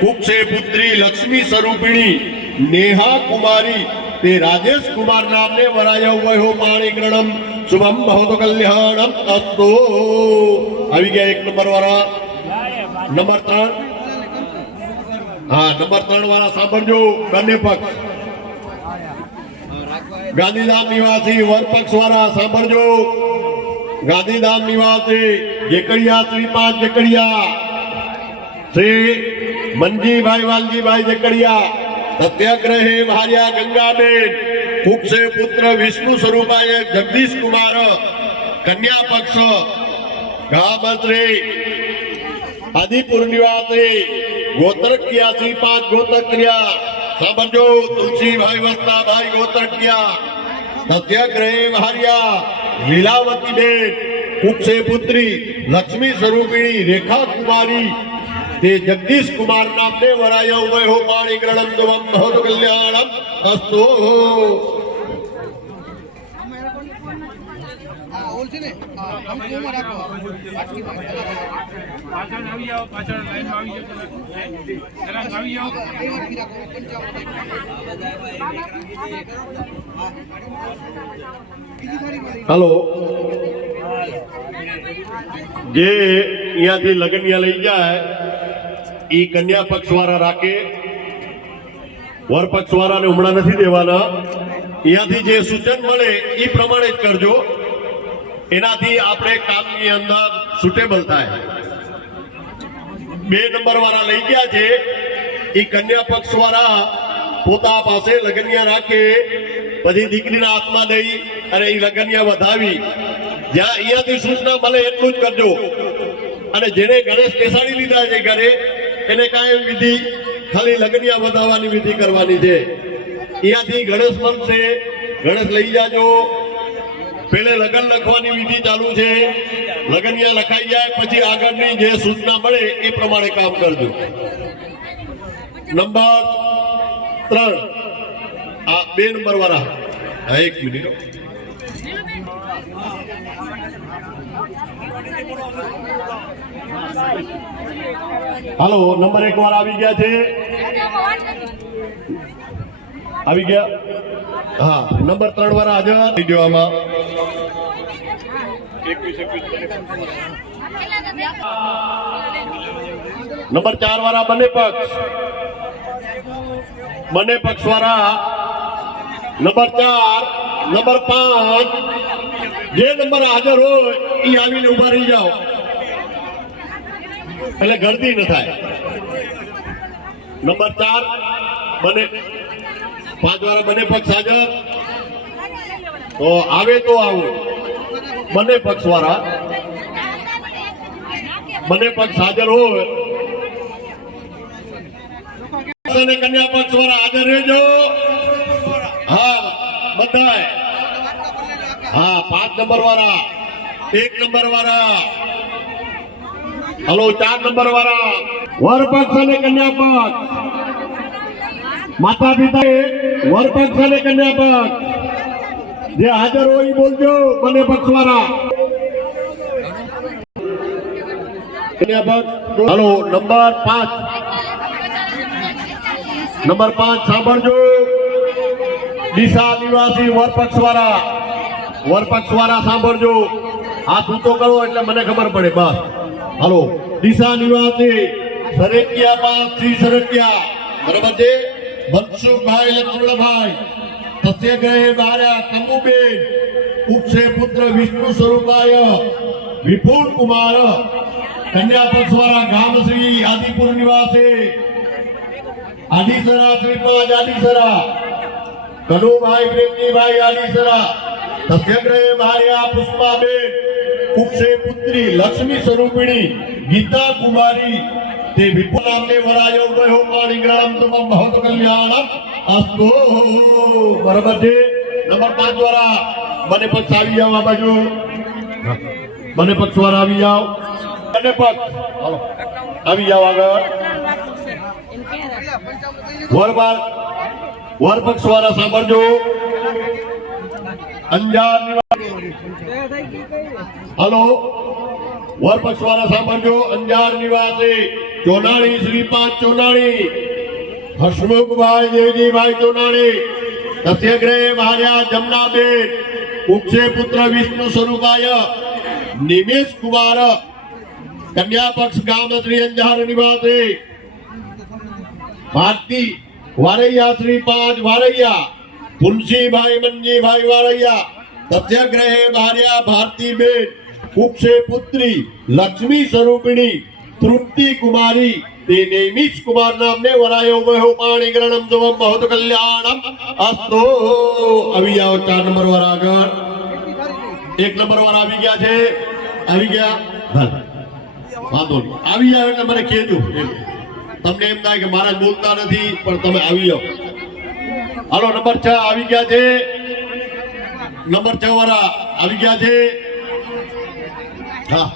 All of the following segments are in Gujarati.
कुक्षे पुत्री लक्ष्मी स्वरूपिणी नेहा कुमारी ते राजेश कुमार नाम ने वराय वयो पाणी ग्रहणम शुभम बहुत कल्याणम अस्तु। આવી ગયા એક નંબર વાળા નંબર 3 हाँ नंबर 3 वाला સાંભળજો બંને પક્ષ ગાંધીધામ નિવાસી વર પક્ષ વાળા સાંભળજો ગાંધીધામ નિવાસી જેકડિયા શ્રીપાદ જેકડિયા શ્રી મંજીભાઈ વાલજીભાઈ જેકડિયા સત્યાગ્રહે ભાર્યા ગંગાબેન કુક્ષે પુત્ર વિષ્ણુ સ્વરૂપાય જગદીશ કુમાર કન્યા પક્ષ ગામ શ્રી આદિપુર નિવાસી ગોત્રકિયા શ્રીપાદ ગોત્રકિયા સાંભળજો તુલસીભાઈ વસ્તાભાઈ ગોત્રકિયા સત્યાગ્રહે ભાર્યા લીલાવતી બેન કુક્ષે પુત્રી લક્ષ્મી સ્વરૂપિણી રેખા કુમારી તે જગદીશ કુમાર નામને વરાય વયો પાણી ગ્રહણમ તવમ ભવત કલ્યાણમ અસ્તુ। हेलो जे અહીંયાથી લગનિયા લઈ જાય એ કન્યા પક્ષવાળા રાખે વર પક્ષવાળાને હમણાં નથી દેવાના અહીંયાથી જે સૂચન મળે એ પ્રમાણે જ કરજો એનાથી આપણે કામની અંદર સુટેબલ થાય। 2 નંબર વાળા લઈ ગયા છે એ કન્યા પક્ષવાળા પોતા પાસે લગનિયા રાખે પછી દીકરીના હાથમાં દઈ અને એ લગનિયા વધાવી જ્યાં અહીંયાથી સૂચના મળે એટલું જ કરજો અને જેને ગણેશ બેસાડી લીધા છે ઘરે એને કાંઈ વિધિ ખાલી લગનિયા વધાવવાની વિધિ કરવાની છે। અહીંયાથી ગણેશ મળશે ગણેશ લઈ જાજો પેલે લગન લખવાની વિધિ ચાલુ છે લગનિયા લખાઈ જાય પછી આગળની જે સૂચના મળે એ પ્રમાણે કામ કરજો। નંબર 3 આ 2 નંબર વાળા હા 1 મિનિટ હાલો નંબર 1 વાર આવી ગયા છે આવી ગયા हाँ नंबर 3 वाला हाजर થઈ ગયો આમાં 21 नंबर 4 वाला બંને પક્ષ વાળા नंबर 4 नंबर 5 જે નંબર હાજર હોય એ આવીને ઉભા રહી જાઓ એટલે ગળદી ન થાય। नंबर 4 બંને 5 वाला બંને પક્ષ હાજર તો આવે તો આવો બંને પક્ષ વાળા બંને પક્ષ હાજર હોય અને કન્યા પક્ષ વાળા હાજર રહેજો। હા બધાય હા 5 નંબર વાળા 1 નંબર વાળા હલો 4 નંબર વાળા વર પક્ષ અને કન્યા પક્ષ माता पिता वर पक्ष અને કન્યા પક્ષ જે હાજર હોય બોલજો બંને પક્ષ વાળા કન્યા પક્ષ હાલો નંબર 5 સાંભળજો દિશા નિવાસી વર પક્ષ વાળા સાંભળજો હાથ ઊંચો કરો એટલે મને ખબર પડે બસ હાલો દિશા નિવાસી સરકિયા પાસ શ્રી સરકિયા બરાબર છે मनसुखभाई लक्ष्मणभाई सत्याग्रहे भार्या कमुबेन कुक्षे पुत्र विष्णु स्वरूपाय विपुल कुमार कन्या पक्षवाला गाम श्री आदिपुर निवासी आदिसरा श्रीपाद आदिसरा कनुभाई प्रेमजीभाई आदिसरा सत्याग्रहे भार्या पुष्पाबेन कुक्षे पुत्री लक्ष्मी स्वरूपिणी गीता कुमारी તે વિપુલ નામને વરાય વયો પાણી ગ્રહણમ તવમ ભવત કલ્યાણમ અસ્તુ। બરાબર છે નંબર 5 વાળા બંને પક્ષ આવી જાવ આ બાજુ બંને પક્ષ વાળા આવી જાવ બંને પક્ષ હાલો આવી જાવ આગળ વર પક્ષ વાળા સાંભળજો અંજાર હલો वर पक्ष वाला सामंजो अंजार निवासी ચોનાણી શ્રીપાદ ચોનાણી, હસમુખભાઈ દેવજીભાઈ ચોનાણી, સત્યગ્રહે ભાર્યા જમનાબેન, કુક્ષે પુત્ર વિષ્ણુ સ્વરૂપાય, નિમેશ કુમાર, કન્યા પક્ષ ગામ શ્રી અંજાર નિવાસે, ભારતી વારૈયા શ્રીપાદ વારૈયા, તુલસીભાઈ મનજીભાઈ વારૈયા, સત્યગ્રહે ભાર્યા ભારતીબેન, કુક્ષે પુત્રી લક્ષ્મી સ્વરૂપિણી તૃપ્તિ કુમારી, તે નૈમિષ કુમાર નામને વરાયો વહો પાણી ગ્રહણમ જવમ બહુત કલ્યાણમ અસ્તો. આવી જાઓ 4 નંબર વાળા આગળ. 1 નંબર વાળા આવી ગયા છે, આવી ગયા વાંધો નહીં, આવી જાવ એટલે મને કહેજો. તમને એમ થાય કે મહારાજ બોલતા નથી, પણ તમે આવી જાઓ. હાલો નંબર 6 આવી ગયા છે, નંબર 6 વાળા આવી ગયા છે. હા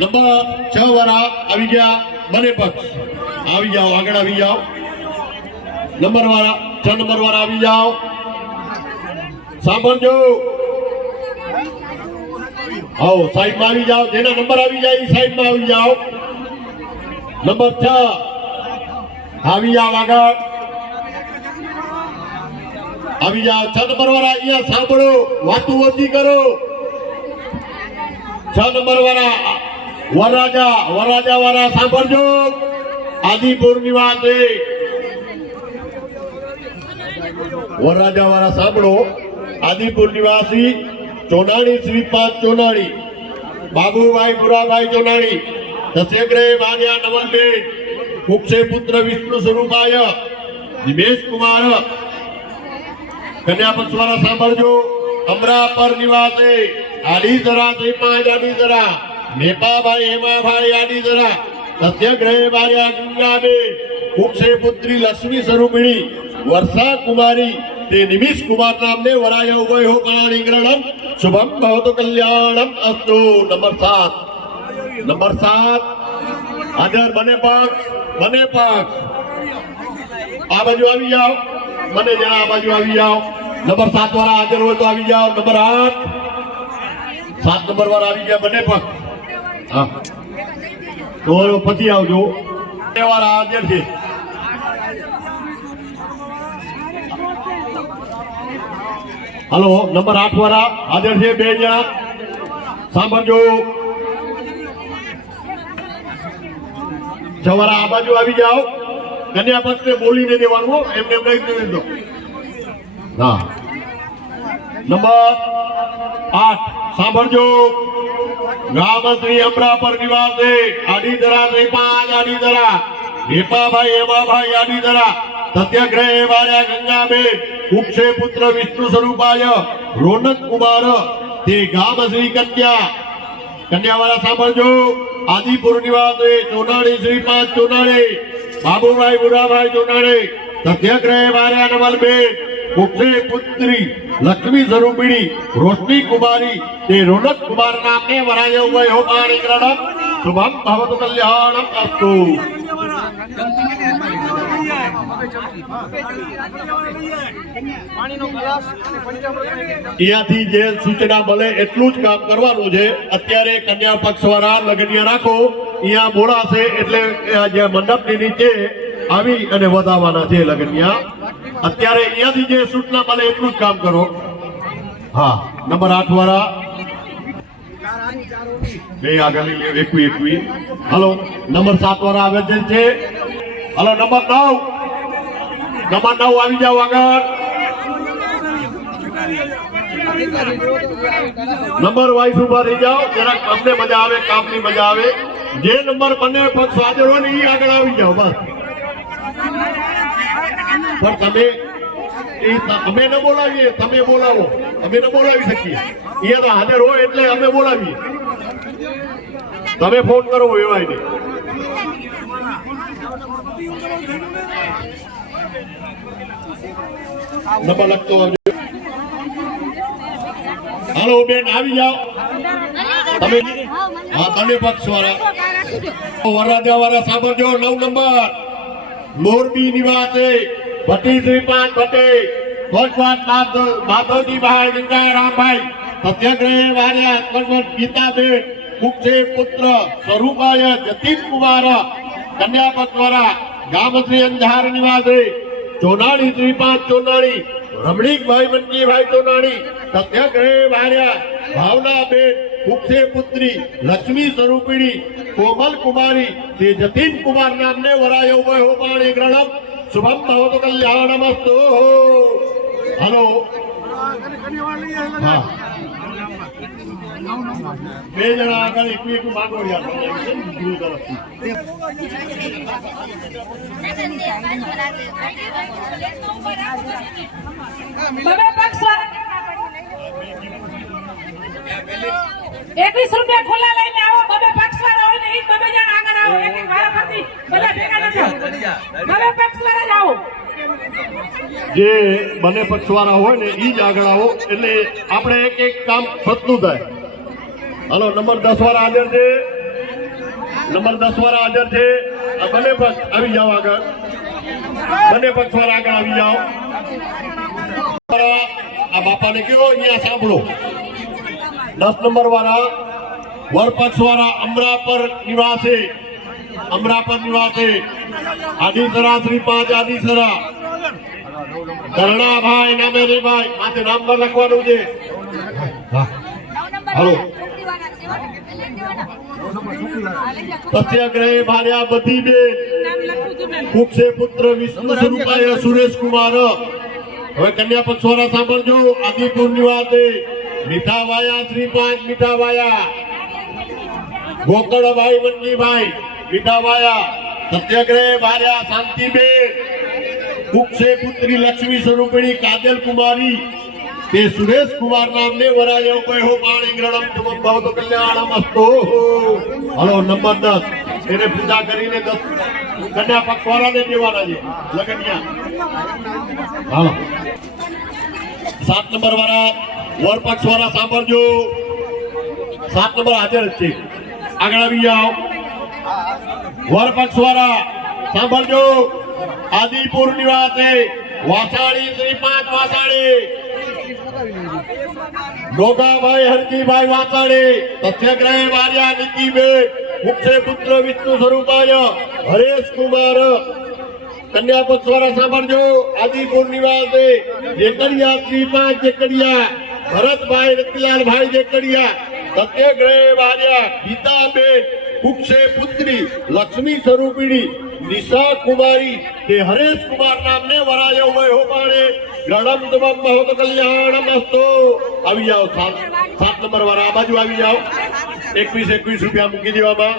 નંબર 6 વાળા આવી ગયા, બંને પક્ષ આવી જાઓ, આગળ આવી જાઓ. નંબર વાળા 6 નંબર વાળા આવી જાઓ, સાંભળજો. આવો સાઈડ માં આવી જાઓ, જેના નંબર આવી જાય સાઈડ માં આવી જાઓ. નંબર 6 આવી જાઓ, આગળ આવી જાઓ. 6 નંબર વાળા અહીંયા સાંભળો, વાતું ઓછી કરો. 6 નંબર વાળા વરરાજા વાળા સાંભળજો, આદિપુર નિવાસે. વરરાજા વાળા સાંભળો, આદિપુર નિવાસી ચોનાણી શ્રીપાદ ચોનાણી, બાબુભાઈ ભુરાભાઈ ચોનાણી, દશેગ્રહે ભાર્યા નવલબેન, કુક્ષે પુત્ર વિષ્ણુ સ્વરૂપાય, નિમેશ કુમાર, કન્યા પક્ષ વાળા સાંભળજો, અમરાપર નિવાસે આડીસરા શ્રીપાદ આડીસરા, મેપાભાઈ હેમાભાઈ આડીસરા, સત્યગ્રહે ભાર્યા ગંગાબેન, કુક્ષે પુત્રી લક્ષ્મી સ્વરૂપિણી વર્ષા કુમારી, તે નિમિષ કુમાર નામને વરાય ઉભયો પાણી ગ્રહણમ શુભમ ભવતુ કલ્યાણમ અસ્તુ. નંબર 7 હાજર બંને પક્ષ આ બાજુ આવી જાઓ, બંને જણા આ બાજુ આવી જાઓ. નંબર 7 વાળા હાજર હોય તો આવી જાઓ. નંબર 8 7 નંબર વાળા આવી ગયા બંને પક્ષ. હા તો પછી આવજો. વાળા હાજર છે. હલો નંબર 8 વાળા હાજર છે, 2 જણા સાંભળજો. 6 વાળા આ બાજુ આવી જાઓ. કન્યા પક્ષને બોલીને દેવાનું, એમને એમ કહી દેજો. હા નંબર 8 સાંભળજો, ગામ શ્રી અમરાપર નિવાસે આડીદરા શ્રીપાદ આડીદરા, હેપાભાઈ હેમાભાઈ આડીદરા, સત્યગ્રહે ભાર્યા ગંગાબેન, કુક્ષે પુત્ર વિષ્ણુ સ્વરૂપાય, રોનક કુમાર, તે ગામ શ્રી કન્યા વાળા સાંભળજો, આદિપુર નિવાસે ચોનાણી શ્રીપાદ ચોનાણી, બાબુભાઈ ભુરાભાઈ ચોનાણી, સત્યગ્રહે ભાર્યા નવલબેન, કુક્ષે પુત્રી લક્ષ્મી સ્વરૂપિણી રોશની કુમારી, તે રોનક કુમાર નામને વરાય ઉભયો પાણી ગ્રહણમ શુભમ ભવતુ કલ્યાણમ અસ્તુ. ત્યાંથી જે સૂચના મળે એટલું જ કામ કરવાનું છે. અત્યારે કન્યા પક્ષ વાળા લગ્નિયા રાખો, અહીંયા બોલાશે એટલે જે મંડપની નીચે આવી અને વધાવવાના છે લગ્નિયા. અત્યારે અહીંયાથી જે સૂચના મળે એટલું જ કામ કરો. હા નંબર 8 વાળા બે આગળ 21. હલો નંબર 7 વાળા આવે છે. હલો નંબર 9 આવી જાઓ આગળ. નંબર વાઇઝ ઉભા થઈ જાઓ, જરાક અમને મજા આવે, કામની મજા આવે. જે નંબર બંને પક્ષ હાજર હોય ને એ આગળ આવી જાઓ બસ. પણ તમે અમે ન બોલાવીએ, તમે બોલાવો. અમે ન બોલાવી શકીએ, એ તો હાજર હોય એટલે અમે બોલાવીએ. તમે ફોન કરો એવાય નહીં. નંબર લખતો આવજો. હાલો બેન આવી જાઓ તમે. હા બંને પક્ષ વાળા વરરાજા વાળા સાંભળજો. 9 નંબર મોરબી નિવાસે ભટ્ટી શ્રીપાદ ભટ્ટે, ભગવાન માધવજીભાઈ ગંગારામભાઈ, સત્યગ્રહે ભાર્યા ગીતાબેન, કુક્ષે પુત્ર સ્વરૂપાય જતીન કુમાર, કન્યા પક્ષ દ્વારા ગામશ્રી અંજાર નિવાસે ચોનાણી શ્રીપાદ ચોનાણી રમણીકભાઈ મનજીભાઈ ચોનાણી સત્યાગ્રહ ભાર્યા ભાવનાબેન કુક્ષે પુત્રી લક્ષ્મી સ્વરૂપિણી કોમલ કુમારી તે જતીન કુમાર નામને વરાયો હોય હો પાણી ગ્રણમ શુભમ ભવતુ કલ્યાણમસ્તુ. હલો હા બે જણા આગળ એક માંગોડિયા ગુરુ તરફથી બબે પક્ષ 21 રૂપિયા ખુલ્લા લઈને આવો. બબે પક્ષ વાળા હોય ને ઈ બબે જણ આગળ આવો. એક એક વાળા પરથી બધા ભેગા ન થાઓ. બબે પક્ષ વાળા જ આવો. જે બંને પક્ષવાળા હોય ને ઈ જ આગળ આવો એટલે આપણે એક એક કામ થતું થાય. હલો નંબર 10 વાળા હાજર છે. નંબર 10 વાળા હાજર છે. આ બંને પક્ષ આવી જાઓ આગળ. બંને પક્ષ વાળા આગળ આવી જાઓ. આ બાપાને કયો અહીંયા સાંભળો. 10 નંબર વાળા વર પક્ષ વાળા અમરાપર નિવાસે આદિસરા શ્રીપાદ આદિસરા કરણાભાઈ નામેરીભાઈ માથે નામ પર લખવાનું છે. હાલો સત્યાગ્રહ ભાર્યા બધી બેન કુક્ષે પુત્ર વિષ્ણુ સ્વરૂપાય સુરેશ કુમાર. હવે કન્યા પક્ષ વાળા સાંભળજો. આદિપુર નિવાસે મીઠાવાયા શ્રીપાદ મીઠાવાયા ગોકળભાઈ મનજીભાઈ મીઠાવાયા સત્યાગ્રહ ભાર્યા શાંતિબેન કુક્ષે પુત્રી લક્ષ્મી સ્વરૂપિણી કાજલ કુમારી તે સુરેશ કુમાર નામને વરાયો કોઈ હો પાણી ગ્રણમ શુભમ ભવતુ કલ્યાણમસ્તુ. હલો નંબર 10 એને પૂજા કરીને 10 કન્યા પક્ષ વાળાને દેવાના છે લગનિયા. હાલો 7 નંબર વાળા વર પક્ષ વાળા સાંભળજો. 7 નંબર હાજર જ છે આગળ આવી જાઓ. વર પક્ષ વાળા સાંભળજો. આદિપુર નિવાસે વાસાણી શ્રીપાદ વાસાણી ગોગાભાઈ હરજીભાઈ વાસાણી સત્યાગ્રહ ભાર્યા નીતિબેન મુખ્ય પુત્ર વિષ્ણુ સ્વરૂપાય હરેશ કુમાર. કન્યા પક્ષ વાળા સાંભળજો. આદિપુર નિવાસે જેકડિયા શ્રીપાદ જેકડિયા ભરતભાઈ રતિલાલભાઈ જેકડિયા સત્યાગ્રહ ભાર્યા ગીતાબેન કુક્ષે પુત્રી લક્ષ્મી સ્વરૂપિણી નિશા કુમારી તે હરેશ કુમાર નામને વરાયો હોય હો પાણે ગ્રણમ શુભમ ભવતુ કલ્યાણમસ્તુ. આવી જાઓ 7 નંબર વાળા આ બાજુ આવી જાઓ. 21 રૂપિયા મૂકી દેવામાં.